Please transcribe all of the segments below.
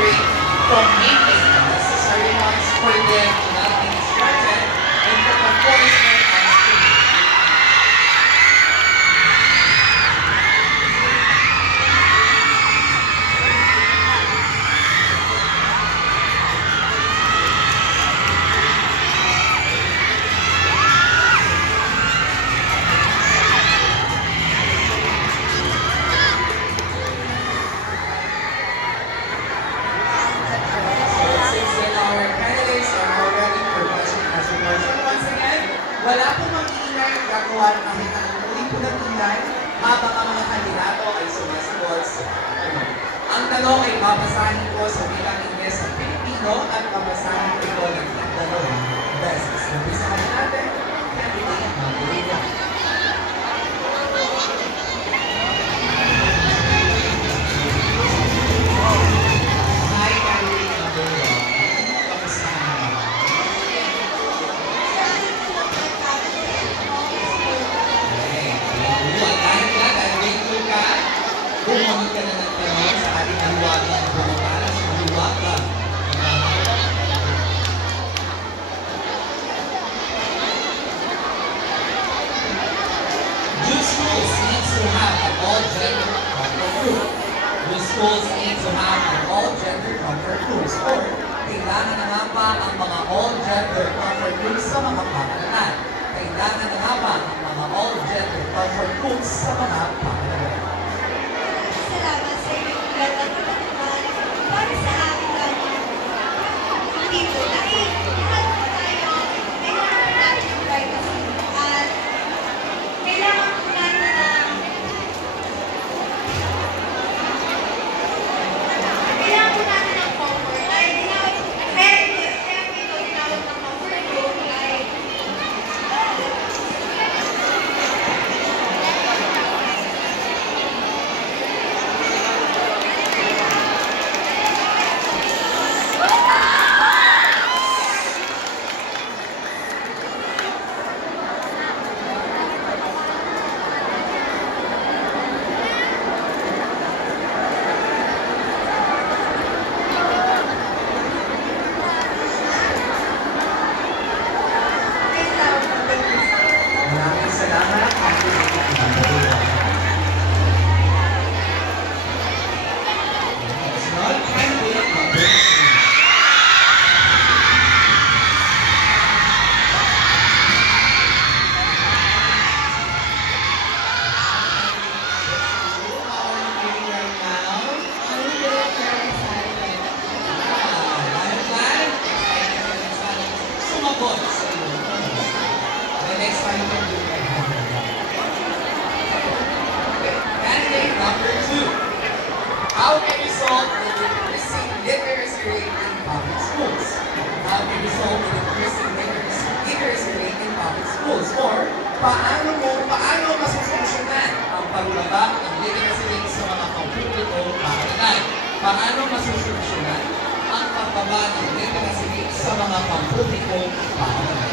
refrain from making unnecessary noise for them to not be distracted and from of course their eyes to be. Since then our candidates are all ready for question and answer portion. Once again, wala pong mag-iingay gagawa ng kahit anong uli po ng ingay habang ang mga kandidato ay sumasagot sa tanong. Ang tanong ay babasahin ko sa bilang Ingles at Pilipino at babasahin ko ito ng dalawang beses. Umpisahan natin, candidate number 1. Hi, candidate number 1. Kamusta ka naman? Dahil grateful ka, bumamit ka na ng tanong sa ating mahiwagang pumapala sa mahiwagang. Do schools need to have an all-gender comfort room? Do schools need to have an all-gender comfort rooms? Or kailangan na nga ba ang mga all-gender comfort rooms sa mga pamahalaan? Kailangan na nga ba ang mga all-gender comfort rooms sa mga pamahalaan? Salamat sa inyong gandang katanungan. Para sa akin lang, hindi po dahil lahat po tayo kailangan natin ng privacy at kailangan po natin ng comfort. Ay, kaya po ito tinawag ng comfort room ay Maraming salamat, candidate number 1. Sunod, candidate number 2. How are you feeling right now? I'm glad. Excited ka rin sana sumagot sa iyo. The next time you can do it. Okay, candidate number 2. How can you solve the decreasing literacy rate in public schools? How can you solve the decreasing literacy rate in public schools? Or, paano masusolusyonan ang pagbaba ng literacy rate sa mga pampublikong paaralan? Paano masusolusyonan ang pagbaba ng literacy rate sa mga pampublikong paaralan?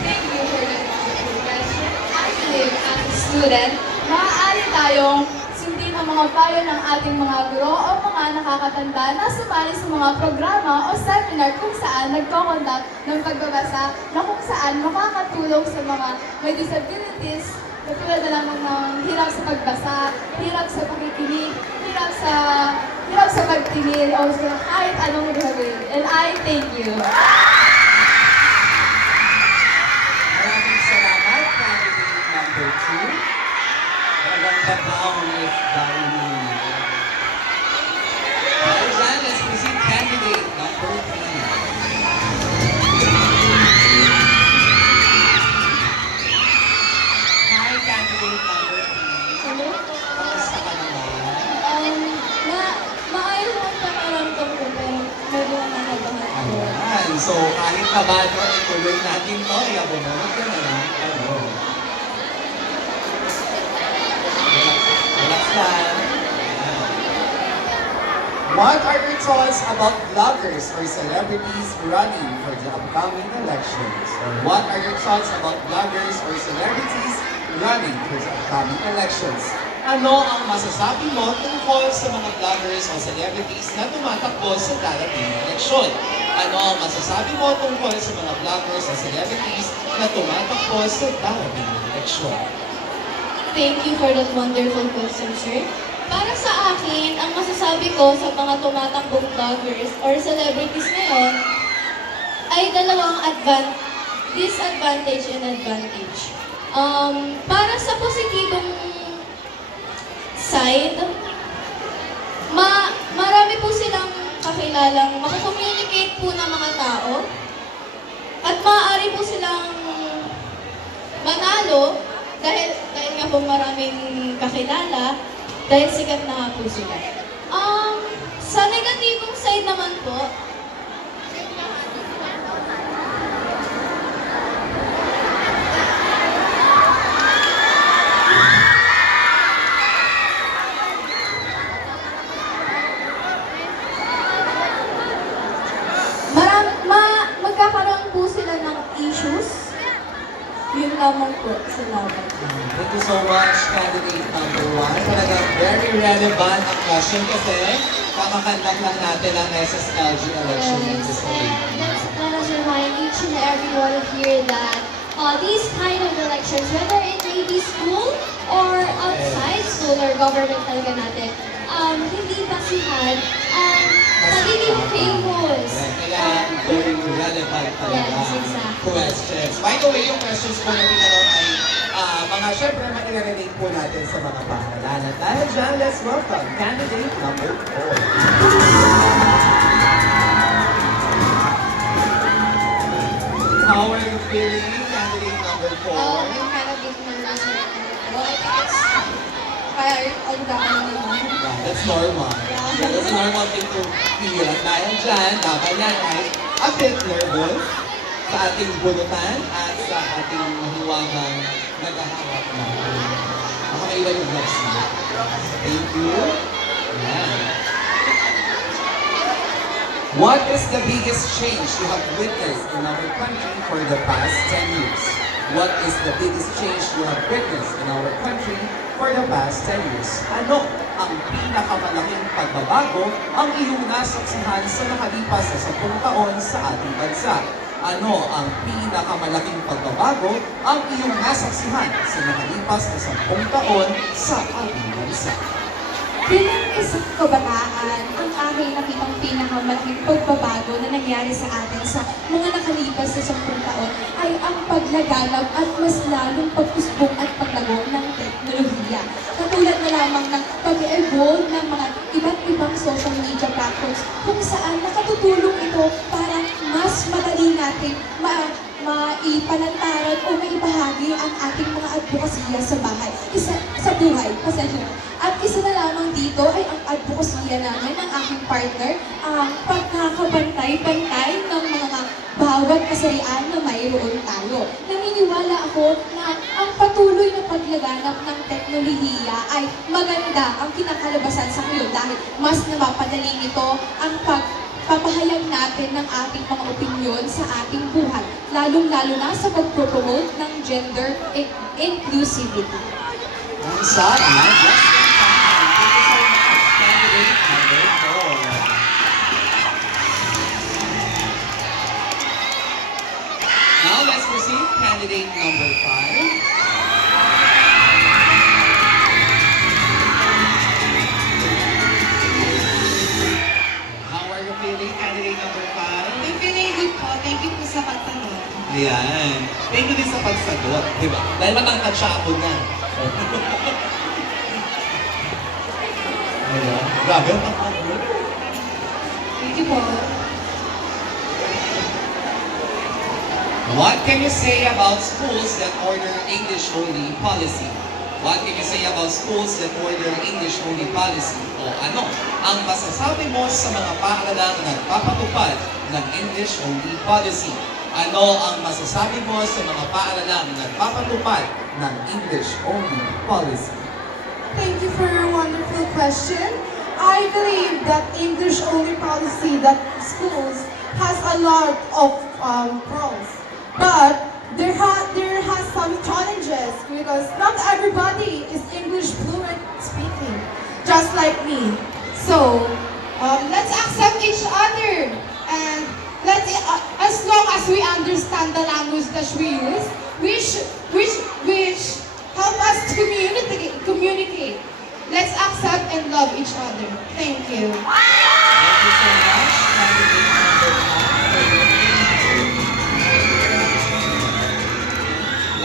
thank you for that wonderful question. Actually, as a student, maaari tayong sundin ang mga payo ng ating mga guro o mga nakakatanda na sumali sa mga programa o seminar kung saan nagko-conduct ng pagbabasa na kung saan makakatulong sa mga may disabilities katulad na lamang ng hirap sa pagbasa, hirap sa pakikinig, hirap sa pagtingin o sa kahit anong gawin. And I thank you. Maraming salamat, candidate number 2. Maganda ba ang if dahil mo? Dahil let's proceed candidate number 3. Hi, candidate number 3. Hello? Kamusta ka naman? Maayos ang pakaramdam ko pero medyo nananabahan ako. Ayan. So, kahit kabado, ituloy natin to. Iabunod ka na lang. Ano? Relax lang. Ayan. What are your thoughts about vloggers or celebrities running for the upcoming elections? Or what are your thoughts about vloggers or celebrities running for the upcoming elections? Ano ang masasabi mo tungkol sa mga vloggers o celebrities na tumatakbo sa darating na eleksyon? Ano ang masasabi mo tungkol sa mga vloggers o celebrities na tumatakbo sa darating na eleksyon? Thank you for that wonderful question, sir. Para sa akin, ang masasabi ko sa mga tumatakbong vloggers or celebrities ngayon ay dalawang disadvantage and advantage. Para sa positibong side, marami po silang kakilalang makakommunicate po ng mga tao at maaari po silang manalo dahil nga po maraming kakilala, dahil sikat na nga po sila. Sa negatibong side naman po, magkakaroon po sila ng issues. Yun lamang po. Salamat. Thank you so much, candidate number 1. Talagang very relevant ang question kasi kakakandak lang natin ang SSLG election in this week. Let us remind each and every one of here that these kind of elections, whether it may be school or outside school or government talaga natin, hindi basihan ang pagiging famous. Kaya very relevant talaga Yes, exactly. questions. By the way, yung questions po na tinanong ay mga syempre maire-relate po natin sa mga paaralan. At dahil dyan, let's welcome candidate number 4. How are you feeling, candidate number 4? I'm kind of getting nervous right now. Well, I think it's kaya ang daan naman. Yeah, that's normal. That's normal thing to feel. At dahil dyan, dapat yan ay a bit nervous sa ating bulutan at sa ating mahiwagang naghaharap na. Makakailan yung vlogs niya. Thank you. Yeah. What is the biggest change you have witnessed in our country for the past 10 years? What is the biggest change you have witnessed in our country for the past 10 years? Ano ang pinakamalaking pagbabago ang iyong nasaksihan sa nakalipas na 10 taon sa ating bansa? Ano ang pinakamalaking pagbabago ang iyong nasaksihan sa nakalipas na 10 taon sa ating bansa? Bilang isang kabataan, ang aking nakitang pinakamalaking pagbabago na nangyari sa atin sa mga nakalipas na 10 taon ay ang paglaganap at mas lalong pag-usbong at paglago ng teknolohiya. Katulad na lamang ng pag-evolve ng mga iba't ibang social media platforms kung saan nakatutulong ito para mas madali natin maipalantaran o maibahagi ang ating mga advokasya sa buhay. Pasensya na. At isa na lamang dito ay ang advokasya namin ng aking partner, ang pagkakabantay-bantay ng mga bawat kasarian na mayroon tayo. Naniniwala ako na ang patuloy na paglaganap ng teknolohiya ay maganda ang kinakalabasan sa ngayon dahil mas napapadali nito ang papahayag natin ng ating mga opinyon sa ating buhay, lalong-lalo na sa pagpropromote ng gender inclusivity. Ang sana, just in time. Thank you so much, candidate number 4. Now let's proceed, candidate number 5. How are you feeling, candidate number 5? I'm feeling good po. Thank you po sa pagtanong. Ayan. Thank you din sa pagsagot, di ba? Dahil matangkad siya ako na. Ayan. Grabe, ang tangkad mo. Thank you po. What can you say about schools that order English-only policy? What can you say about schools that order English-only policy? O ano ang masasabi mo sa mga paaralang nagpapatupad ng English-only policy? Ano ang masasabi mo sa mga paaralang nagpapatupad ng English-only policy? Thank you for your wonderful question. I believe that English-only policy that schools has a lot of pros, but there has some challenges because not everybody is English fluent just like me. So, let's accept each other, and as long as we understand the language that we use, which help us to communicate. Let's accept and love each other. Thank you. Thank you so much, candidate number 5.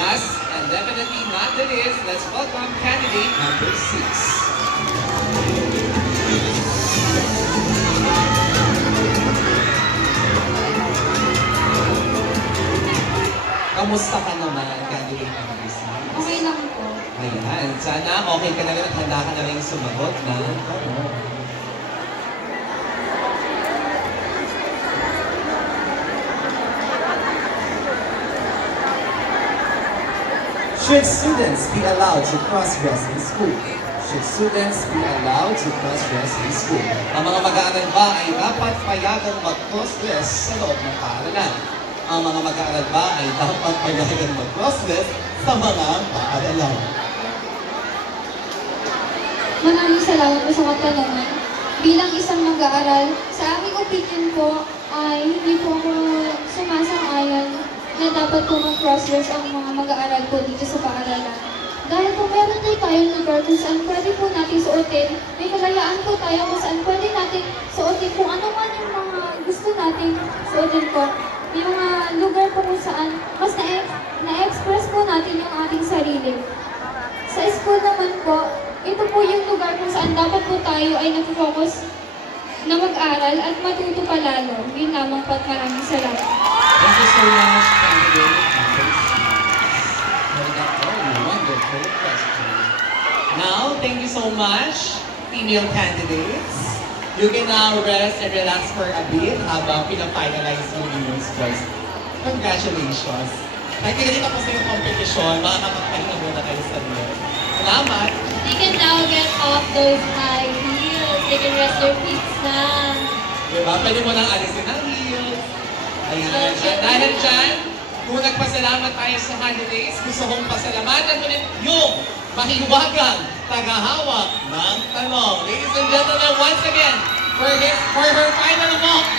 Last and definitely not the least, let's welcome candidate number 6. Kamusta ka naman, candidate number 6? Okay lang po. Ayan, sana okay ka na rin at handa ka na rin sumagot na tanong. Should students be allowed to cross-dress in school? Should students be allowed to cross-dress in school? Ang mga mag-aaral ba ay dapat payagang mag-cross-dress sa loob ng paaralan? Ang mga mag-aaral ba ay dapat payagang mag-cross-dress sa mga paaralan? Maraming salamat po sa katanungan. Bilang isang mag-aaral, sa aming opinion po ay hindi po ako sumasang-ayon na dapat po mag-cross-dress ang mga mag-aaral po dito sa paaralan. Dahil po meron din tayong lugar kung saan pwede po natin suotin, may kalayaan po tayo kung saan pwede natin suotin kung ano man yung mga gusto natin suotin po. May mga lugar po kung saan mas na-express po natin yung ating sarili. Sa school naman po, ito po yung lugar kung saan dapat po tayo ay nag-focus na mag-aral at matuto pa lalo. Yun lamang po at maraming salamat. Thank you so much, candidate number 6. For that very wonderful question. Now, thank you so much, female candidates. You can now rest and relax for a bit habang pina-finalize yung inyong scores. Congratulations! Kahit hindi tapos na yung competition, makakapagpahinga muna kayo sa inyo. Salamat! They can now get off those high heels. They can rest their feet na. Diba? Pwede mo nang alisin ang heels. Ayan. At dahil dyan, kung nagpasalamat tayo sa candidates, gusto kong pasalamatan ulit yung mahiwagang tagahawak ng tanong. Ladies and gentlemen, once again, for her final mock